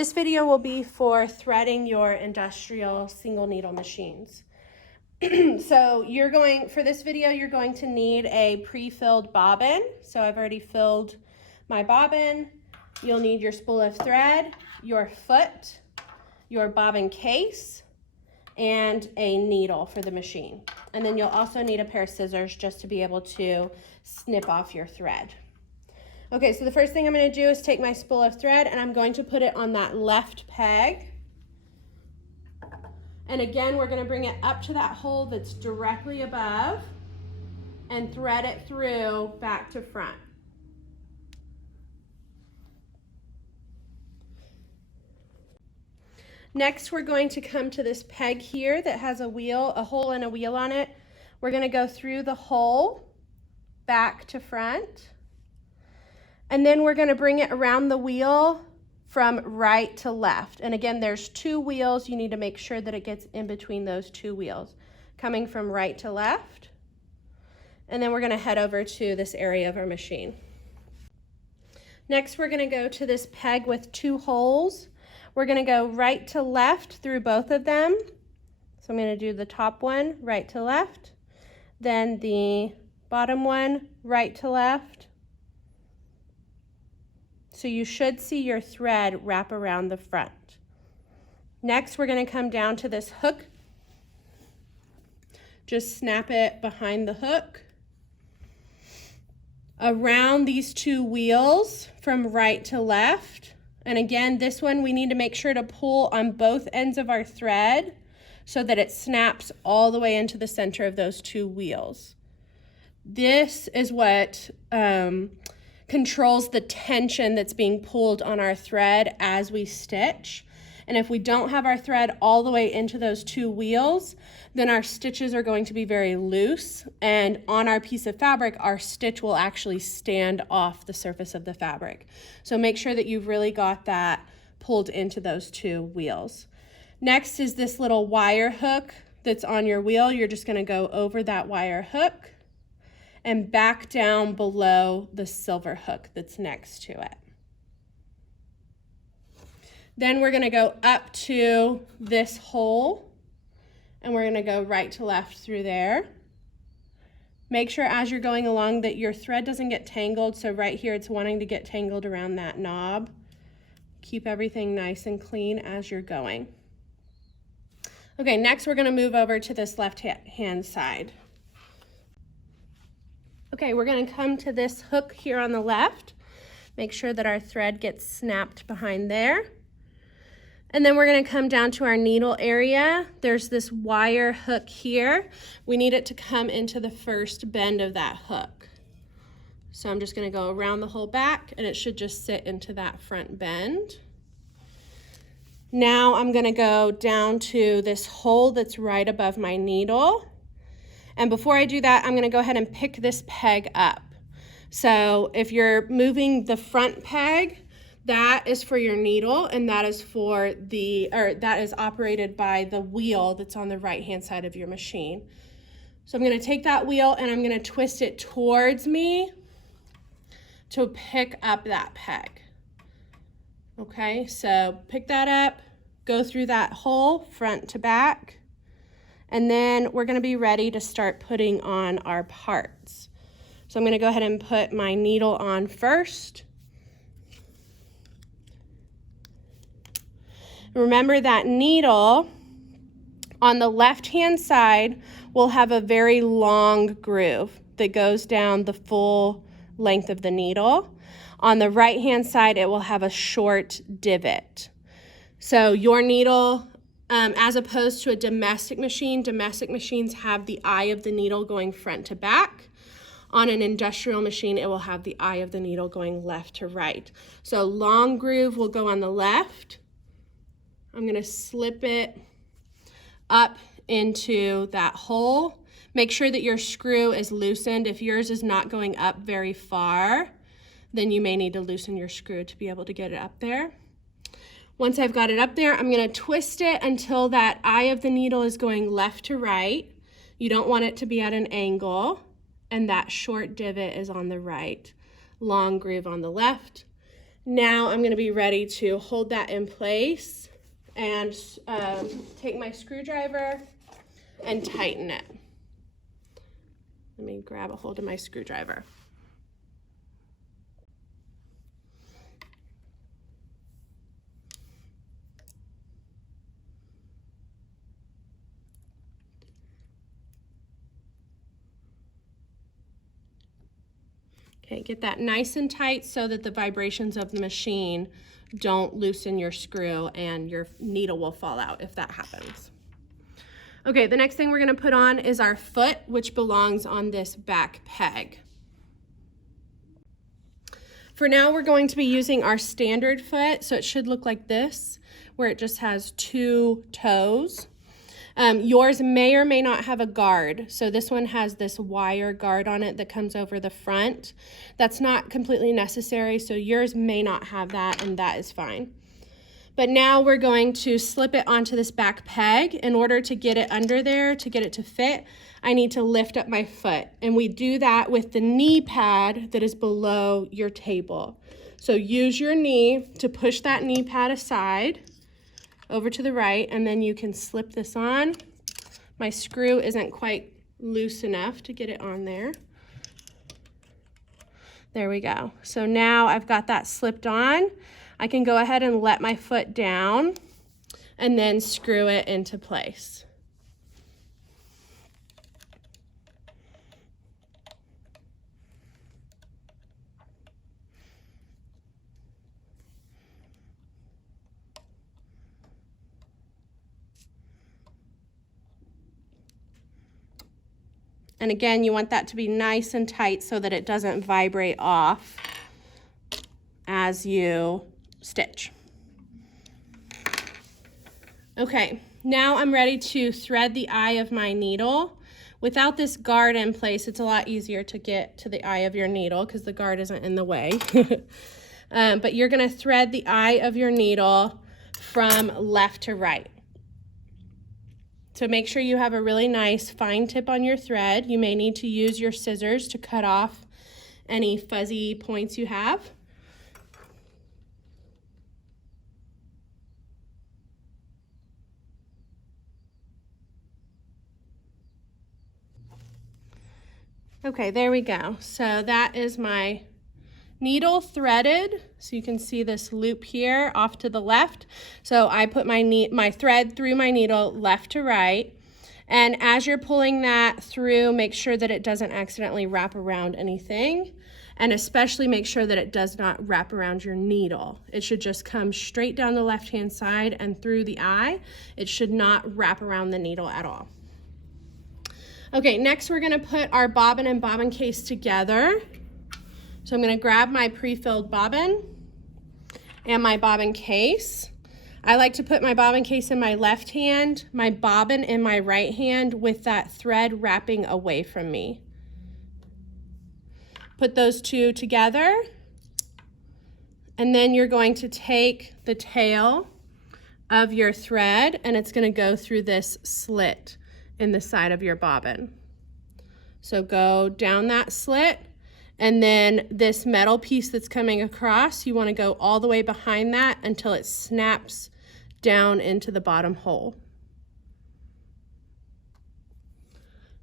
This video will be for threading your industrial single needle machines. So for this video, you're going to need a pre-filled bobbin. So I've already filled my bobbin. You'll need your spool of thread, your foot, your bobbin case, and a needle for the machine. And then you'll also need a pair of scissors just to be able to snip off your thread. Okay, so the first thing I'm going to do is take my spool of thread and I'm going to put it on that left peg. And again, we're going to bring it up to that hole that's directly above and thread it through back to front. Next, we're going to come to this peg here that has a hole and a wheel on it. We're going to go through the hole back to front. And then we're going to bring it around the wheel from right to left. And again, there's two wheels. You need to make sure that it gets in between those two wheels, coming from right to left. And then we're going to head over to this area of our machine. Next, we're going to go to this peg with two holes. We're going to go right to left through both of them. So I'm going to do the top one, right to left. Then the bottom one, right to left. So you should see your thread wrap around the front. Next, we're going to come down to this hook. Just snap it behind the hook. Around these two wheels from right to left. And again, this one we need to make sure to pull on both ends of our thread so that it snaps all the way into the center of those two wheels. This is what controls the tension that's being pulled on our thread as we stitch. And if we don't have our thread all the way into those two wheels, then our stitches are going to be very loose, and on our piece of fabric, our stitch will actually stand off the surface of the fabric. So make sure that you've really got that pulled into those two wheels. Next is this little wire hook that's on your wheel. You're just going to go over that wire hook and back down below the silver hook that's next to it. Then we're going to go up to this hole and we're going to go right to left through there. Make sure as you're going along that your thread doesn't get tangled. So right here it's wanting to get tangled around that knob. Keep everything nice and clean as you're going. Okay, next we're going to move over to this left hand side. Okay, we're going to come to this hook here on the left. Make sure that our thread gets snapped behind there. And then we're going to come down to our needle area. There's this wire hook here. We need it to come into the first bend of that hook. So I'm just going to go around the whole back and it should just sit into that front bend. Now I'm going to go down to this hole that's right above my needle. And before I do that, I'm going to go ahead and pick this peg up. So if you're moving the front peg, that is for your needle, and that is that is operated by the wheel that's on the right-hand side of your machine. So I'm going to take that wheel and I'm going to twist it towards me to pick up that peg. Okay, so pick that up, go through that hole front to back, and then we're going to be ready to start putting on our parts. So I'm going to go ahead and put my needle on first. Remember that needle on the left-hand side will have a very long groove that goes down the full length of the needle. On the right-hand side, it will have a short divot. So your needle, as opposed to a domestic machines have the eye of the needle going front to back. On an industrial machine, it will have the eye of the needle going left to right. So long groove will go on the left. I'm going to slip it up into that hole. Make sure that your screw is loosened. If yours is not going up very far, then you may need to loosen your screw to be able to get it up there. Once I've got it up there, I'm going to twist it until that eye of the needle is going left to right. You don't want it to be at an angle, and that short divot is on the right. Long groove on the left. Now I'm going to be ready to hold that in place and take my screwdriver and tighten it. Let me grab a hold of my screwdriver. Okay, get that nice and tight so that the vibrations of the machine don't loosen your screw and your needle will fall out if that happens. Okay, the next thing we're gonna put on is our foot, which belongs on this back peg. For now, we're going to be using our standard foot, so it should look like this, where it just has 2 toes. Yours may or may not have a guard. So this one has this wire guard on it that comes over the front. That's not completely necessary, so yours may not have that, and that is fine. But now we're going to slip it onto this back peg. In order to get it under there, to get it to fit, I need to lift up my foot. And we do that with the knee pad that is below your table. So use your knee to push that knee pad aside over to the right, and then you can slip this on. My screw isn't quite loose enough to get it on there. There we go. So now I've got that slipped on. I can go ahead and let my foot down and then screw it into place. And again, you want that to be nice and tight so that it doesn't vibrate off as you stitch. Okay, now I'm ready to thread the eye of my needle. Without this guard in place, it's a lot easier to get to the eye of your needle because the guard isn't in the way. But you're gonna thread the eye of your needle from left to right. So make sure you have a really nice fine tip on your thread. You may need to use your scissors to cut off any fuzzy points you have. Okay, there we go. So that is my needle threaded. So you can see this loop here off to the left. So I put my thread through my needle left to right. And as you're pulling that through, make sure that it doesn't accidentally wrap around anything. And especially make sure that it does not wrap around your needle. It should just come straight down the left-hand side and through the eye. It should not wrap around the needle at all. Okay, next we're gonna put our bobbin and bobbin case together. So I'm gonna grab my pre-filled bobbin and my bobbin case. I like to put my bobbin case in my left hand, my bobbin in my right hand with that thread wrapping away from me. Put those two together, and then you're going to take the tail of your thread and it's gonna go through this slit in the side of your bobbin. So go down that slit, and then this metal piece that's coming across, you want to go all the way behind that until it snaps down into the bottom hole.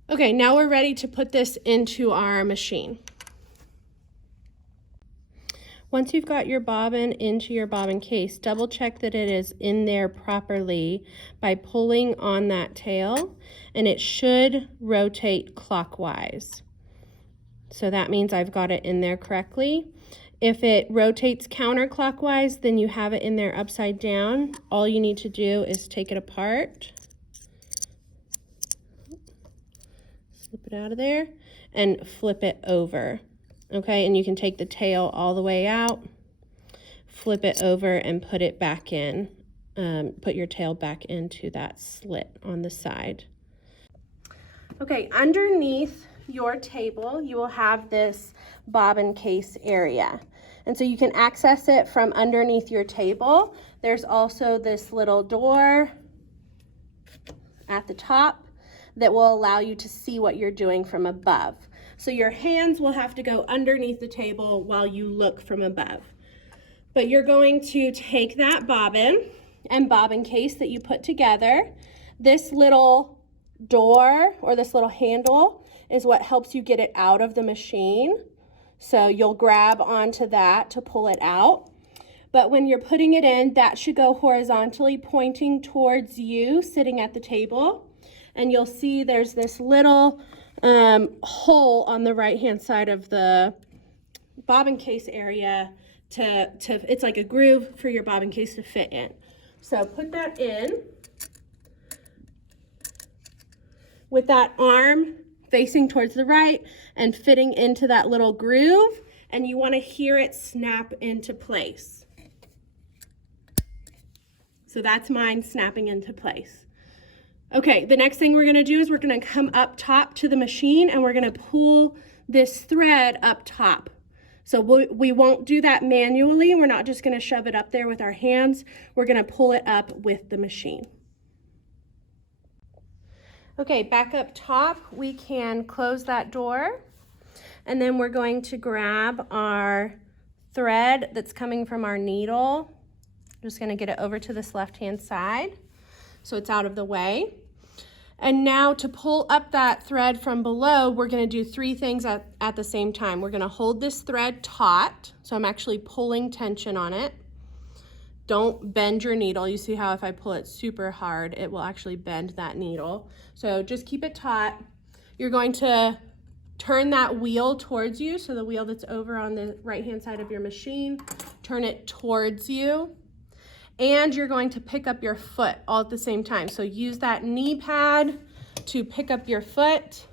Okay, now we're ready to put this into our machine. Once you've got your bobbin into your bobbin case, double check that it is in there properly by pulling on that tail, and it should rotate clockwise. So that means I've got it in there correctly. If it rotates counterclockwise, then you have it in there upside down. All you need to do is take it apart, slip it out of there, and flip it over. Okay, and you can take the tail all the way out, flip it over, and put it back in. Put your tail back into that slit on the side. Okay, underneath your table, you will have this bobbin case area. And so you can access it from underneath your table. There's also this little door at the top that will allow you to see what you're doing from above. So your hands will have to go underneath the table while you look from above. But you're going to take that bobbin and bobbin case that you put together. This little door or this little handle is what helps you get it out of the machine. So you'll grab onto that to pull it out. But when you're putting it in, that should go horizontally pointing towards you sitting at the table. And you'll see there's this little hole on the right-hand side of the bobbin case area it's like a groove for your bobbin case to fit in. So put that in with that arm facing towards the right and fitting into that little groove, and you want to hear it snap into place. So that's mine snapping into place. Okay, the next thing we're going to do is we're going to come up top to the machine and we're going to pull this thread up top. So we won't do that manually. We're not just going to shove it up there with our hands. We're going to pull it up with the machine. Okay, back up top, we can close that door, and then we're going to grab our thread that's coming from our needle. I'm just going to get it over to this left-hand side so it's out of the way. And now to pull up that thread from below, we're going to do three things at the same time. We're going to hold this thread taut, so I'm actually pulling tension on it. Don't bend your needle. You see how if I pull it super hard, it will actually bend that needle. So just keep it taut. You're going to turn that wheel towards you, so the wheel that's over on the right-hand side of your machine, turn it towards you. And you're going to pick up your foot all at the same time. So use that knee pad to pick up your foot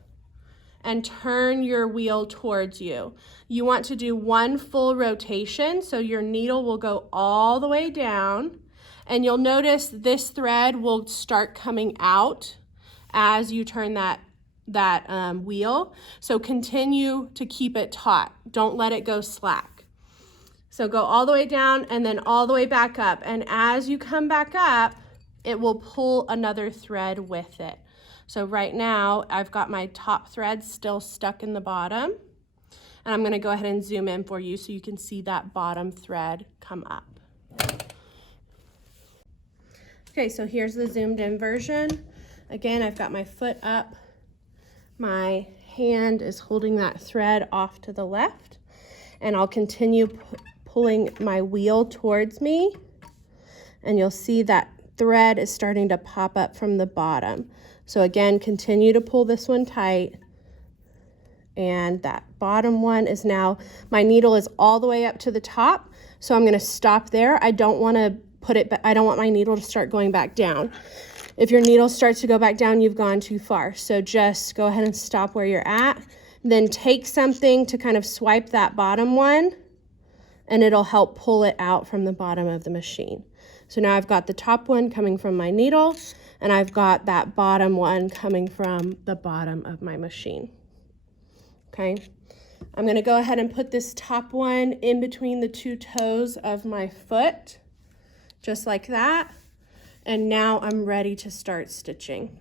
and turn your wheel towards you. You want to do one full rotation, so your needle will go all the way down, and you'll notice this thread will start coming out as you turn that wheel. So continue to keep it taut. Don't let it go slack. So go all the way down and then all the way back up, and as you come back up, it will pull another thread with it. So right now, I've got my top thread still stuck in the bottom, and I'm gonna go ahead and zoom in for you so you can see that bottom thread come up. Okay, so here's the zoomed in version. Again, I've got my foot up. My hand is holding that thread off to the left, and I'll continue pulling my wheel towards me, and you'll see that thread is starting to pop up from the bottom. So again, continue to pull this one tight, and that bottom one is now, my needle is all the way up to the top, so I'm gonna stop there. I don't want my needle to start going back down. If your needle starts to go back down, you've gone too far. So just go ahead and stop where you're at, then take something to kind of swipe that bottom one, and it'll help pull it out from the bottom of the machine. So now I've got the top one coming from my needle, and I've got that bottom one coming from the bottom of my machine. Okay, I'm gonna go ahead and put this top one in between the two toes of my foot, just like that. And now I'm ready to start stitching.